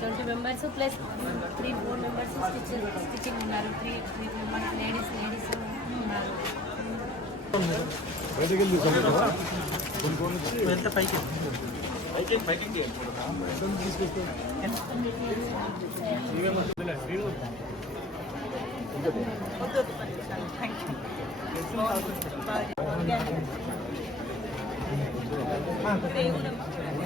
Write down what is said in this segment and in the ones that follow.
Twenty members plus three four members stitching stitching ఉన్నారు three three members ladies ladies ఉన్నారు బయటకు వెళ్ళి పైకి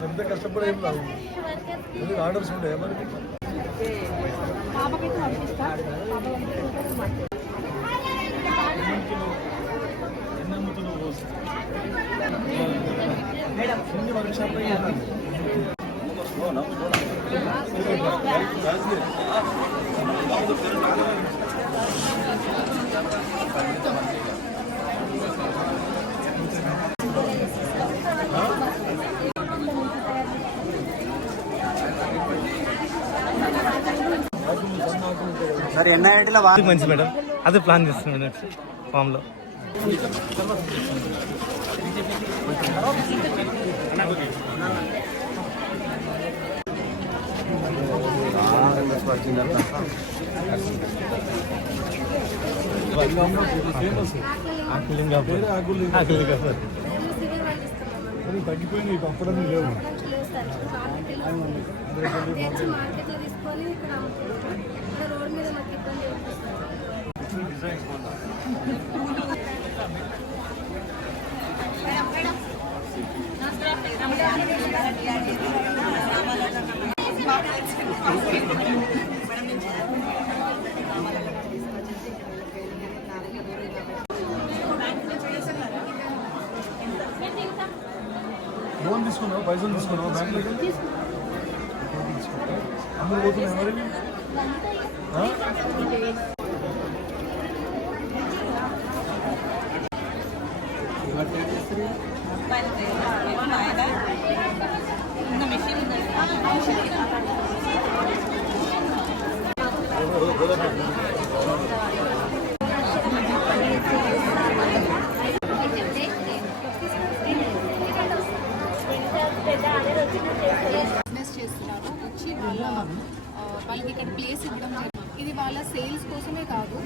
పెద్ద కష్టపడి ఏం లాభం ఎందుకు ఆర్డర్స్ ఉంటాయా మరి అమ్ముతున్నావు రోజు? ఎన్ని వర్క్ షాప్ అయ్యాయి? సరే ఎన్ఐటీలో మంచి మేడం అదే ప్లాన్ చేస్తున్నాం నెక్స్ట్ ఫామ్లో వేరే ఆకులు లేవు. ఆకులింగా సార్ మేము సివిల్ వాళ్ళు ఇస్తున్నాం కానీ తగ్గిపోయినాయి ఇక అప్పుడన్నీ లేవు లేదు సార్ మార్కెట్లో తెచ్చి మార్కెట్లో తీసుకొని ఇక్కడ అమ్ముతున్నాం ఇక్కడ రోడ్ మీద మాకు ఇబ్బంది అవుతుంది లోన్ తీసుకున్నావు పైసలు తీసుకున్నావు బ్యాంకులో అందరూ పోతున్నాయి మరి ఆ? బిజినెస్ చేస్తున్నారు వచ్చి వాళ్ళ ఆ, వాళ్ళకి ఇక్కడ ప్లేస్ ఇవ్వడం జరిగింది. ఇది వాళ్ళ సేల్స్ కోసమే కాదు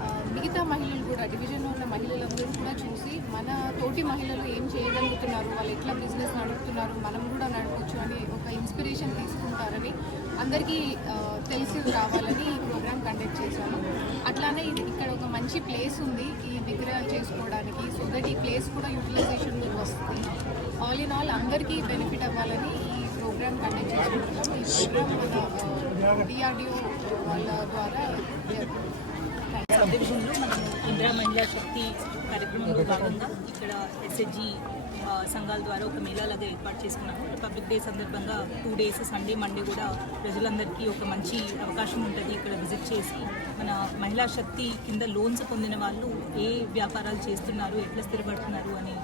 ఆ, మిగతా మహిళలు కూడా డివిజన్లో ఉన్న మహిళలందరూ కూడా చూసి మన తోటి మహిళలు ఏం చేయగలుగుతున్నారు వాళ్ళు ఎట్లా బిజినెస్ నడుపుతున్నారు మనం కూడా నడపచ్చు అని ఒక ఇన్స్పిరేషన్ తీసుకుంటారని అందరికీ తెలిసి రావాలని ఈ ప్రోగ్రామ్ కండక్ట్ చేశాను. అట్లానే ఇది ఇక్కడ ఒక మంచి ప్లేస్ ఉంది ఈ విగ్రహాలు చేసుకోవడానికి. సో దట్ ఈ ప్లేస్ కూడా యూటిలైజేషన్లోకి వస్తుంది. ఆల్ ఇన్ ఆల్ అందరికీ బెనిఫిట్ అవ్వాలని ఈ ప్రోగ్రామ్ కండక్ట్ చేసుకుంటున్నాం ఈ ప్రోగ్రామ్ మన డిఆర్డిఓ వాళ్ళ ద్వారా సబ్ డివిజన్లో మనం ఇందిరా మహిళా శక్తి కార్యక్రమంలో భాగంగా ఇక్కడ ఎస్హెచ్జి సంఘాల ద్వారా ఒక మేళాలాగా ఏర్పాటు చేసుకున్నాము. రిపబ్లిక్ డే సందర్భంగా టూ డేస్ సండే మండే కూడా ప్రజలందరికీ ఒక మంచి అవకాశం ఉంటుంది ఇక్కడ విజిట్ చేసి. మన మహిళా శక్తి కింద లోన్స్ పొందిన వాళ్ళు ఏ వ్యాపారాలు చేస్తున్నారు ఎట్లా స్థిరపడుతున్నారు అని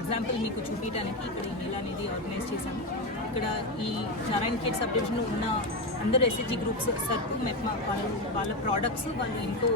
ఎగ్జాంపుల్ మీకు చూపించడానికి ఇక్కడ ఈ మేళా అనేది ఆర్గనైజ్ చేశాము. ఇక్కడ ఈ నారాయణ కేట్ సబ్ డివిజన్లో ఉన్న అందరూ ఎస్హెచ్జి గ్రూప్స్ సర్కు మెప్మా వాళ్ళు వాళ్ళ ప్రోడక్ట్స్ వాళ్ళు ఇంట్లో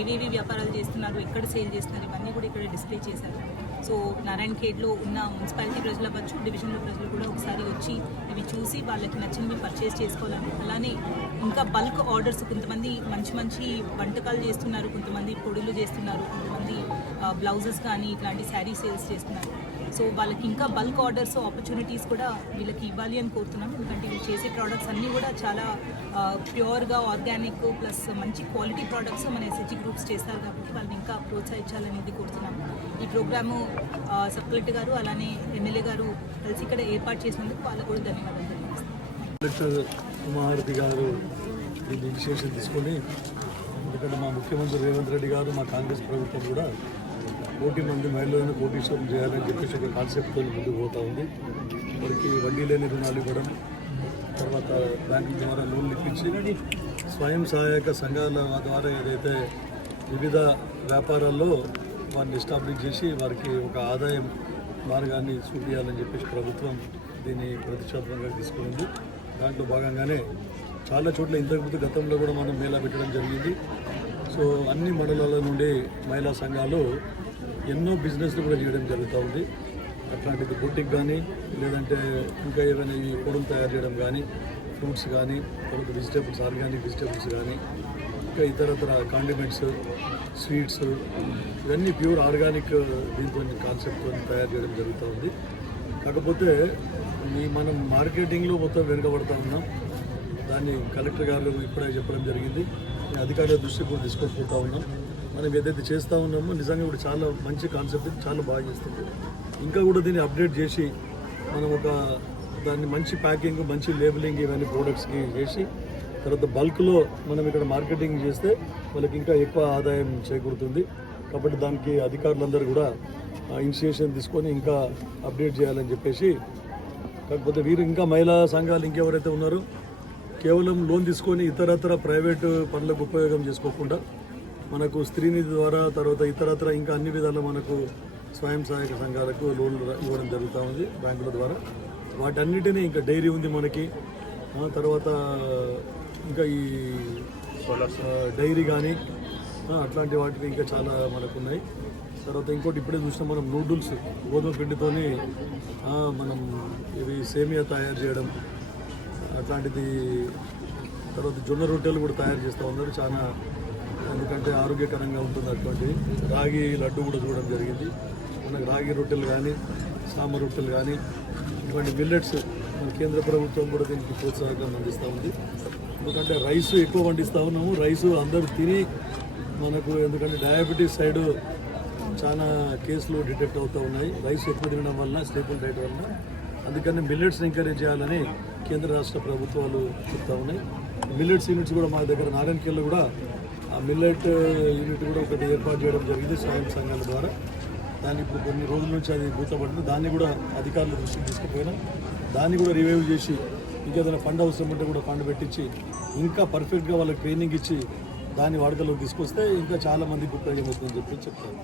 ఏవేవి వ్యాపారాలు చేస్తున్నారు ఎక్కడ సేల్ చేస్తున్నారు ఇవన్నీ కూడా ఇక్కడ డిస్ప్లే చేశారు. సో నారాయణ ఖేడ్లో ఉన్న మున్సిపాలిటీ ప్రజలు అవ్వచ్చు డివిజన్లో ప్రజలు కూడా ఒకసారి వచ్చి ఇవి చూసి వాళ్ళకి నచ్చినవి పర్చేస్ చేసుకోవాలని. అలానే ఇంకా బల్క్ ఆర్డర్స్ కొంతమంది మంచి మంచి వంటకాలు చేస్తున్నారు కొంతమంది పొడులు చేస్తున్నారు కొంతమంది బ్లౌజెస్ కానీ ఇట్లాంటి శారీ సేల్స్ చేస్తున్నారు. సో వాళ్ళకి ఇంకా బల్క్ ఆర్డర్స్ ఆపర్చునిటీస్ కూడా వీళ్ళకి ఇవ్వాలి అని కోరుతున్నాం. ఎందుకంటే వీళ్ళు చేసే ప్రోడక్ట్స్ అన్నీ కూడా చాలా ప్యూర్గా ఆర్గానిక్ ప్లస్ మంచి క్వాలిటీ ప్రోడక్ట్స్ మన ఎస్హెచ్జి గ్రూప్స్ చేస్తారు కాబట్టి వాళ్ళని ఇంకా ప్రోత్సహించాలనేది కోరుతున్నాం. ఈ ప్రోగ్రాము సబ్ కలెక్టర్ గారు అలానే ఎమ్మెల్యే గారు కలిసి ఇక్కడ ఏర్పాటు చేసినందుకు వాళ్ళకు కూడా ధన్యవాదాలు తెలియజేస్తాం గారు దీన్ని ఇనిషియేషన్ తీసుకొని ఎందుకంటే మా ముఖ్యమంత్రి రేవంత్ రెడ్డి గారు మా కాంగ్రెస్ ప్రభుత్వం కూడా కోటి మంది మహిళలను కోటీశ్వరం చేయాలని చెప్పేసి ఒక కాన్సెప్ట్తో ముందుకు పోతూ ఉంది. వారికి వడ్డీ లేని రుణాలు ఇవ్వడం తర్వాత తర్వాత బ్యాంకుల ద్వారా లోన్లు ఇప్పించి స్వయం సహాయక సంఘాల ద్వారా ఏదైతే వివిధ వ్యాపారాల్లో వారిని ఎస్టాబ్లిష్ చేసి వారికి ఒక ఆదాయం మార్గాన్ని చూపించాలని చెప్పేసి ప్రభుత్వం దీన్ని ప్రతిష్టాత్మకంగా తీసుకునింది దాంట్లో భాగంగానే చాలా చోట్ల ఇంతకుముందు గతంలో కూడా మనం మేళా పెట్టడం జరిగింది. సో అన్ని మండలాల నుండి మహిళా సంఘాలు ఎన్నో బిజినెస్లు కూడా చేయడం జరుగుతూ ఉంది అట్లాంటిది బుట్టిక్ కానీ లేదంటే ఇంకా ఏమైనా ఈ పొడులు తయారు చేయడం కానీ ఫ్రూట్స్ కానీ తర్వాత వెజిటేబుల్స్ ఆర్గానిక్ వెజిటేబుల్స్ కానీ ఇంకా ఇతరతర కాండిమెంట్స్ స్వీట్స్ ఇవన్నీ ప్యూర్ ఆర్గానిక్ దీంతో కాన్సెప్ట్తో తయారు చేయడం జరుగుతూ ఉంది కాకపోతే ఈ మనం మార్కెటింగ్లో మొత్తం వెనుకబడతా ఉన్నాం. దాన్ని కలెక్టర్ గారు ఇప్పుడే చెప్పడం జరిగింది. అధికారుల దృష్టికి కూడా తీసుకొని ఉన్నాం. మనం ఏదైతే చేస్తూ ఉన్నామో నిజంగా కూడా చాలా మంచి కాన్సెప్ట్ చాలా బాగా చేస్తుంది. ఇంకా కూడా దీన్ని అప్డేట్ చేసి మనం ఒక దాన్ని మంచి ప్యాకింగ్ మంచి లేబులింగ్ ఇవన్నీ ప్రోడక్ట్స్కి చేసి తర్వాత బల్క్లో మనం ఇక్కడ మార్కెటింగ్ చేస్తే వాళ్ళకి ఇంకా ఎక్కువ ఆదాయం చేకూరుతుంది. కాబట్టి దానికి అధికారులందరూ కూడా ఇనిషియేషన్ తీసుకొని ఇంకా అప్డేట్ చేయాలని చెప్పేసి కాకపోతే వీరు ఇంకా మహిళా సంఘాలు ఇంకెవరైతే ఉన్నారో కేవలం లోన్ తీసుకొని ఇతరత్ర ప్రైవేటు పనులకు ఉపయోగం చేసుకోకుండా మనకు స్త్రీనిధి ద్వారా తర్వాత ఇతరత్ర ఇంకా అన్ని విధాల మనకు స్వయం సహాయక సంఘాలకు లోన్లు ఇవ్వడం జరుగుతూ ఉంది బ్యాంకుల ద్వారా. వాటన్నిటినీ ఇంకా డైరీ ఉంది మనకి. తర్వాత ఇంకా ఈ డైరీ కానీ అట్లాంటి వాటికి ఇంకా చాలా మనకు ఉన్నాయి తర్వాత ఇంకోటి ఇప్పుడే చూసినా మనం నూడిల్స్ గోధుమ పిండితోని మనం ఇవి సేమియా తయారు చేయడం అట్లాంటిది తర్వాత జొన్న రొట్టెలు కూడా తయారు చేస్తూ ఉన్నారు. చాలా ఎందుకంటే ఆరోగ్యకరంగా ఉంటుంది అటువంటి రాగి లడ్డు కూడా చూడడం జరిగింది. మనకు రాగి రొట్టెలు కానీ సామ రొట్టెలు కానీ ఇటువంటి మిల్లెట్స్ మన కేంద్ర ప్రభుత్వం కూడా దీనికి ప్రోత్సాహకం అందిస్తూ ఉంది. ఎందుకంటే రైస్ ఎక్కువ పండిస్తూ ఉన్నాము. రైస్ అందరూ తిని మనకు ఎందుకంటే డయాబెటీస్ సైడ్ చాలా కేసులు డిటెక్ట్ అవుతూ ఉన్నాయి. రైస్ ఎక్కువ తినడం వల్ల స్టేబుల్ డైట్ వల్ల అందుకని మిల్లెట్స్ ఎంకరేజ్ చేయాలని కేంద్ర రాష్ట్ర ప్రభుత్వాలు చెప్తా ఉన్నాయి. మిల్లెట్స్ యూనిట్స్ కూడా మా దగ్గర నారాయణకేళ్ళు కూడా ఆ మిల్లెట్ యూనిట్ uh, కూడా ఒకటి ఏర్పాటు చేయడం జరిగింది స్వయం సంఘాల ద్వారా. దాన్ని ఇప్పుడు కొన్ని రోజుల నుంచి అది గుర్తపడింది దాన్ని కూడా అధికారుల దృష్టికి తీసుకుపోయినా. దాన్ని కూడా రివైవ్ చేసి ఇంకేదైనా ఫండ్ అవసరం ఉంటే కూడా ఫండ్ పెట్టించి ఇంకా పర్ఫెక్ట్గా వాళ్ళకి ట్రైనింగ్ ఇచ్చి దాన్ని వాడుకలోకి తీసుకొస్తే ఇంకా చాలామందికి ఉపయోగం అవుతుందని చెప్పి చెప్తాను